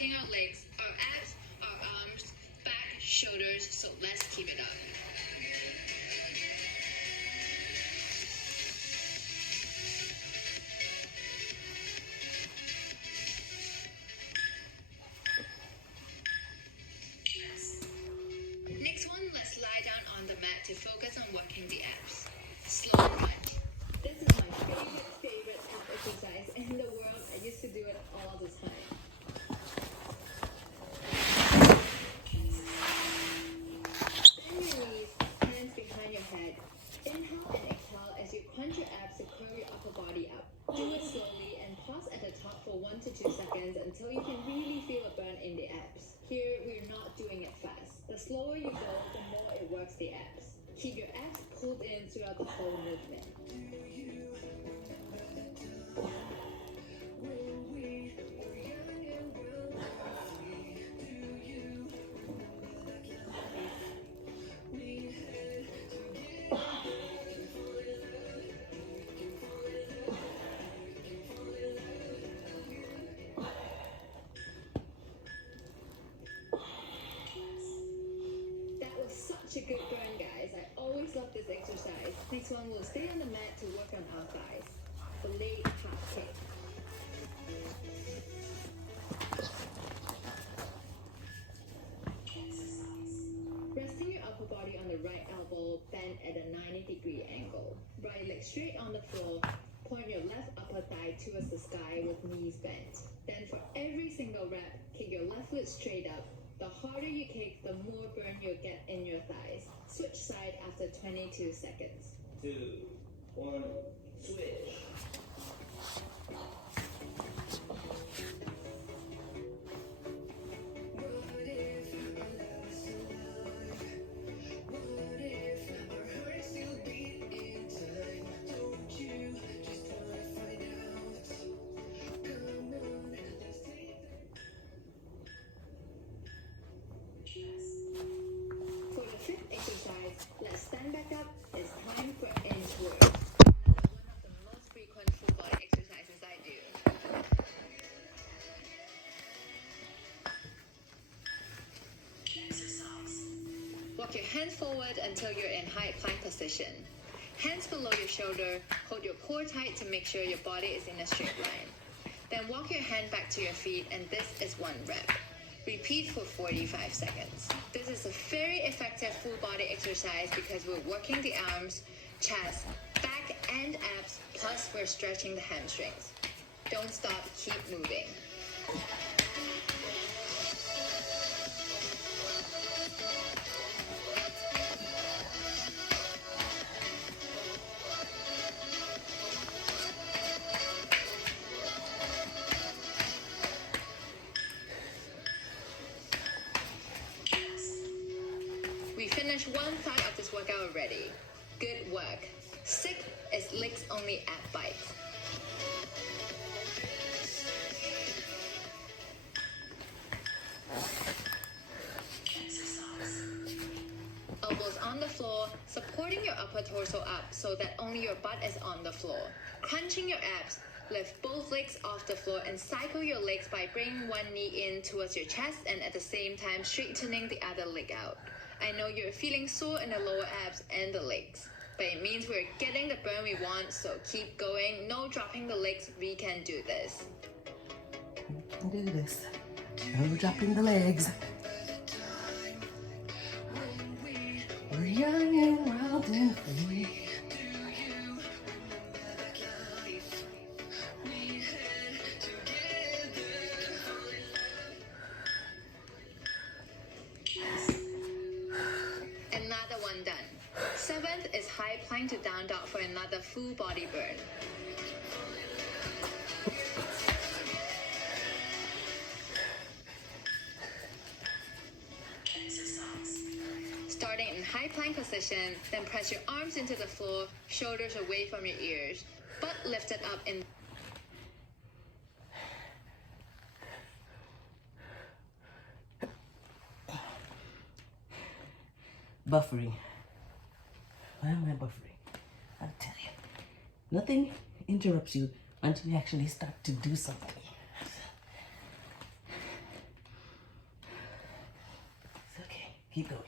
contracting our legs, our abs, our arms, back, shoulders, so let's keep it up. Next one, let's lie down on the mat to focus on working the abs. Slow crunch. This is my favorite ab exercise in the world. I used to do it all the time. Bend your knees, hands behind your head. Inhale and exhale as you crunch your abs to curl your upper body up. Do it slowly and pause at the top for 1 to 2 seconds until you can really feel a burn in the abs. Here, we're not doing it fast. The slower you go, the more it works the abs. Keep your abs pulled in throughout the whole movement. That was such a good burn, guys. I always love this exercise. Next one, we'll stay on the mat to work on our thighs. The leg half kick. Resting your upper body on the right elbow, bend at a 90-degree angle. Right leg straight on the floor. Point your left upper thigh towards the sky with knees bent. Then for every single rep, kick your left foot straight up. The harder you kick, the more burn you'll get in your thighs. Switch side after 22 seconds. 2, 1, switch. For the fifth exercise, let's stand back up. It's time for inchworm. Another one of the most frequent full body exercises I do. Walk your hands forward until you're in high plank position. Hands below your shoulder, hold your core tight to make sure your body is in a straight line. Then walk your hand back to your feet, and this is 1 rep. Repeat for 45 seconds. This is a very effective full body exercise because we're working the arms, chest, back, and abs, plus we're stretching the hamstrings. Don't stop, keep moving. We finished 1 side of this workout already. Good work. 6 is legs only ab bites. Elbows on the floor, supporting your upper torso up so that only your butt is on the floor. Crunching your abs. Lift both legs off the floor and cycle your legs by bringing one knee in towards your chest and at the same time straightening the other leg out. I know you're feeling sore in the lower abs and the legs, but it means we're getting the burn we want, so keep going. No dropping the legs, we can do this. We can do this. No dropping the legs. We're young and wild and free. Another one done. 7th is high plank to down dog for another full body burn. Starting in high plank position, then press your arms into the floor, shoulders away from your ears, butt lifted up in Buffering. Why am I buffering? I'll tell you. Nothing interrupts you until you actually start to do something. Keep going.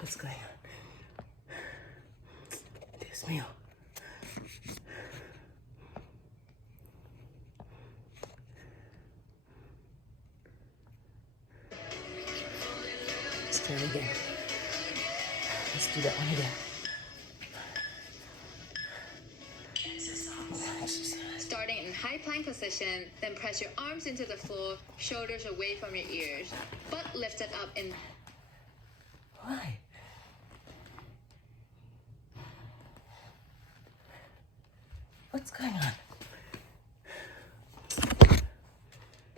What's going on? Dios mío. Let's try it again. Let's do that one again. Exercise. Starting in high plank position, then press your arms into the floor, shoulders away from your ears, butt lifted up in Why? What's going on?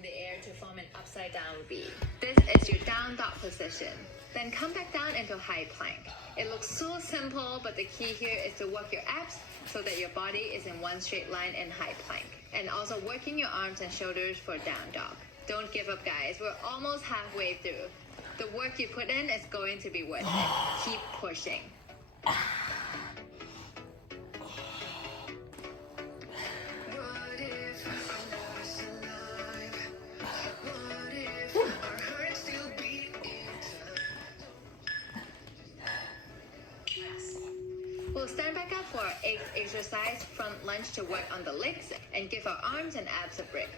the air to form an upside down V. This is your down dog position. Then come back down into high plank. It looks so simple, but the key here is to work your abs so that your body is in one straight line in high plank. And also working your arms and shoulders for down dog. Don't give up, guys. We're almost halfway through. The work you put in is going to be worth it. Keep pushing. We'll stand back up for our 8th exercise, front lunge to work on the legs and give our arms and abs a break.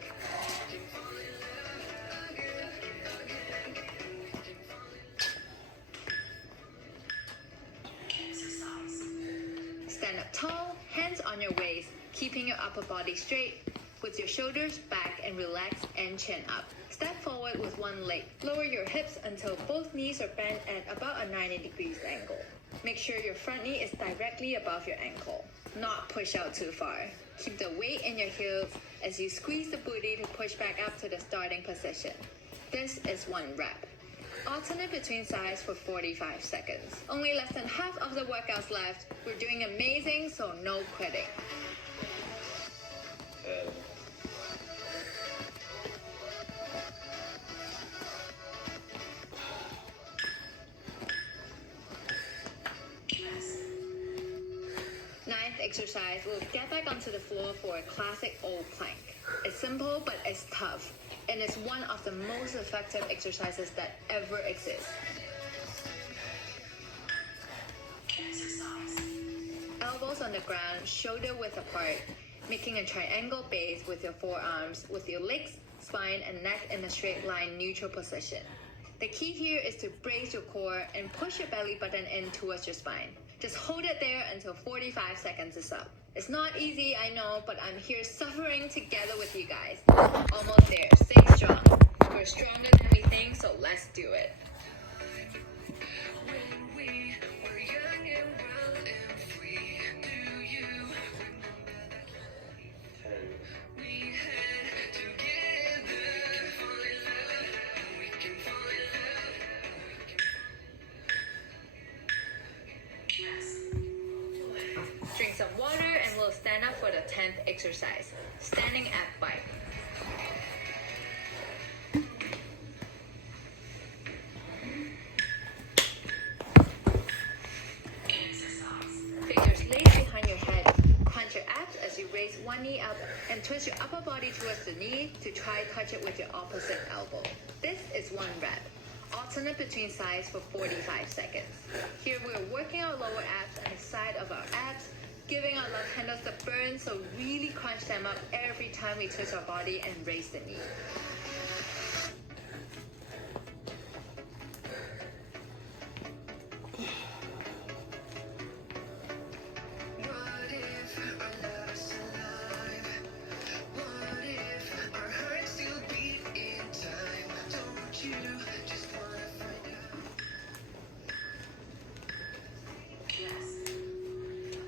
Stand up tall, hands on your waist, keeping your upper body straight with your shoulders back and relaxed and chin up. Step forward with one leg. Lower your hips until both knees are bent at about a 90 degrees angle. Make sure your front knee is directly above your ankle. Not push out too far. Keep the weight in your heels as you squeeze the booty to push back up to the starting position. This is 1 rep. Alternate between sides for 45 seconds. Only less than half of the workouts left. We're doing amazing, so no quitting. 10, 9th exercise, we'll get back onto the floor for a classic old plank. It's simple, but it's tough, and it's one of the most effective exercises that ever exist. Elbows on the ground, shoulder width apart, making a triangle base with your forearms, with your legs, spine, and neck in a straight line neutral position. The key here is to brace your core and push your belly button in towards your spine. Just hold it there until 45 seconds is up. It's not easy, I know, but I'm here suffering together with you guys. Almost there. Stay strong. We're stronger than we think, so let's do it. 10, Drink some water and we'll stand up for the 10th exercise. Standing at bike. Fingers laid behind your head. Crunch your abs as you raise one knee up and twist your upper body towards the knee to try touch it with your opposite elbow. This is 1 rep. Alternate between sides for 45 seconds. Here we're working our lower abs and the side of our abs, giving our love handles the burn, so really crunch them up every time we twist our body and raise the knee.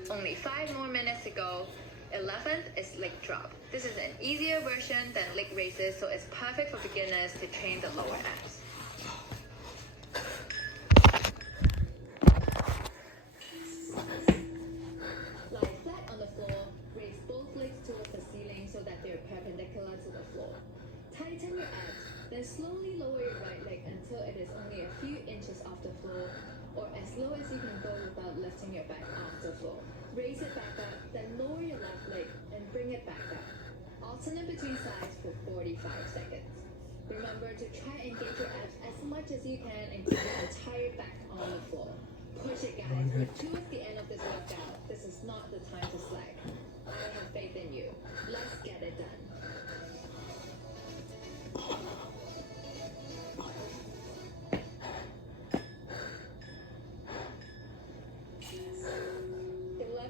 Only 5 more minutes to go. 11th is leg drop. This is an easier version than leg raises, so it's perfect for beginners to train the lower abs. Lie flat on the floor. Raise both legs towards the ceiling so that they're perpendicular to until it is only a few inches off the floor, or as low as you can go without lifting your back off the floor. Raise it back up, then lower your left leg and bring it back up. Alternate between sides for 45 seconds. Remember to try and engage your abs as much as you can and keep your entire back on the floor. Push it, guys. We're towards the end of this workout. This is not the time to slack. I have faith in you. Let's get it done.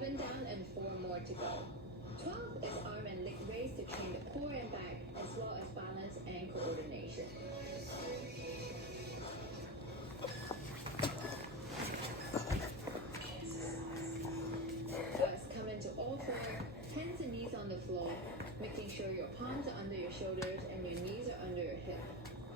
Down and 4 more to go. 12 is arm and leg raise to train the core and back as well as balance and coordination. First, come into all four, hands and knees on the floor, making sure your palms are under your shoulders and your knees are under your hip.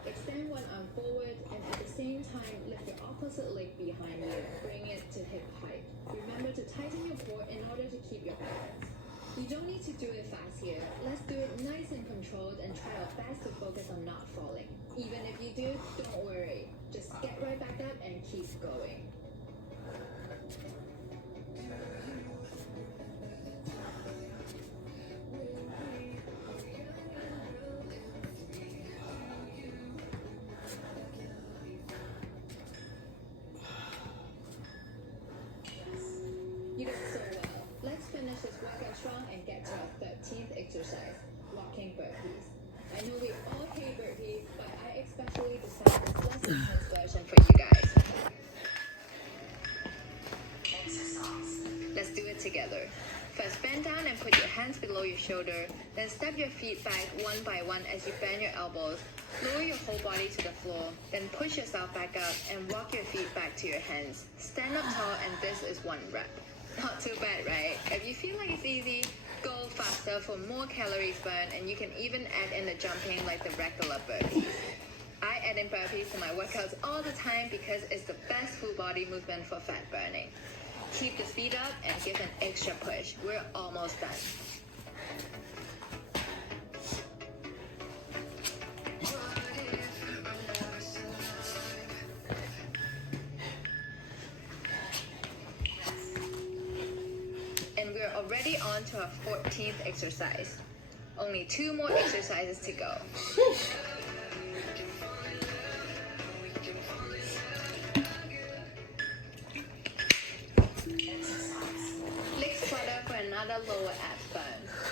Extend one arm forward and at the same time lift your opposite leg behind you, bring it to hip height. Remember to tighten your core in order to keep your balance. You don't need to do it fast here. Let's do it nice and controlled and try our best to focus on not falling. Even if you do, don't worry. Just get right back up and keep going. You did so well. Let's finish this workout strong and get to our 13th exercise, walking burpees. I know we all hate burpees, but I especially designed this less intense version for you guys. Let's do it together. First, bend down and put your hands below your shoulder. Then step your feet back one by one as you bend your elbows. Lower your whole body to the floor. Then push yourself back up and walk your feet back to your hands. Stand up tall and this is 1 rep. Not too bad, right? If you feel like it's easy, go faster for more calories burned, and you can even add in the jumping like the regular burpees. I add in burpees to my workouts all the time because it's the best full body movement for fat burning. Keep the speed up and give an extra push. We're almost done. And we're already on to our 14th exercise. Only 2 more exercises to go. Legs flutter for another lower abs burn.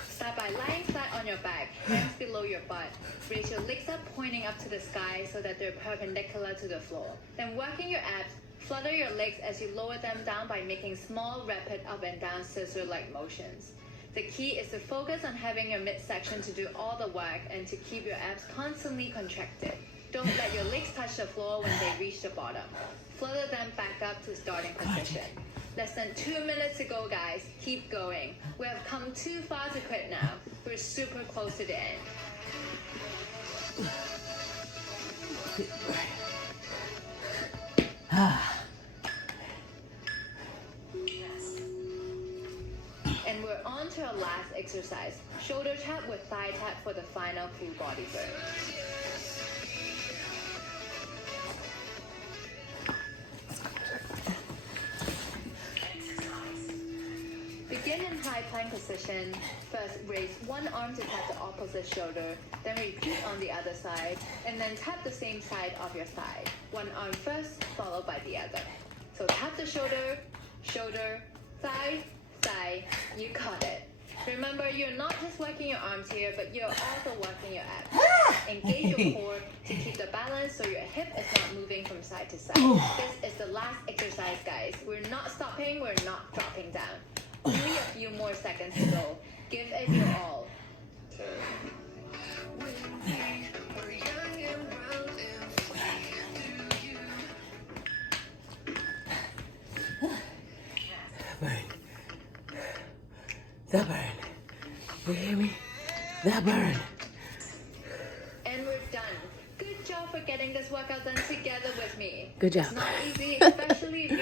Start by lying flat on your back, hands below your butt. Raise your legs up, pointing up to the sky so that they're perpendicular to the floor. Then working your abs, flutter your legs as you lower them down by making small, rapid up and down scissor-like motions. The key is to focus on having your midsection to do all the work and to keep your abs constantly contracted. Don't let your legs touch the floor when they reach the bottom. Flutter them back up to starting position. Less than 2 minutes to go, guys. Keep going. We have come too far to quit now. We're super close to the end. And we're on to our last exercise. Shoulder tap with thigh tap for the final full body burn. Begin in high plank position. First, raise one arm to tap the opposite shoulder, then repeat on the other side, and then tap the same side of your thigh. One arm first, followed by the other. So tap the shoulder, shoulder, thigh, thigh. You got it. Remember, you're not just working your arms here, but you're also working your abs. Engage your core to keep the balance so your hip is not moving from side to side. This is the last exercise, guys. We're not stopping, we're not dropping down. Only a few more seconds to go. Give it your all. 10. Burn. The burn. You hear me? The burn. And we're done. Good job for getting this workout done together with me. Good job. It's not easy, especially if you're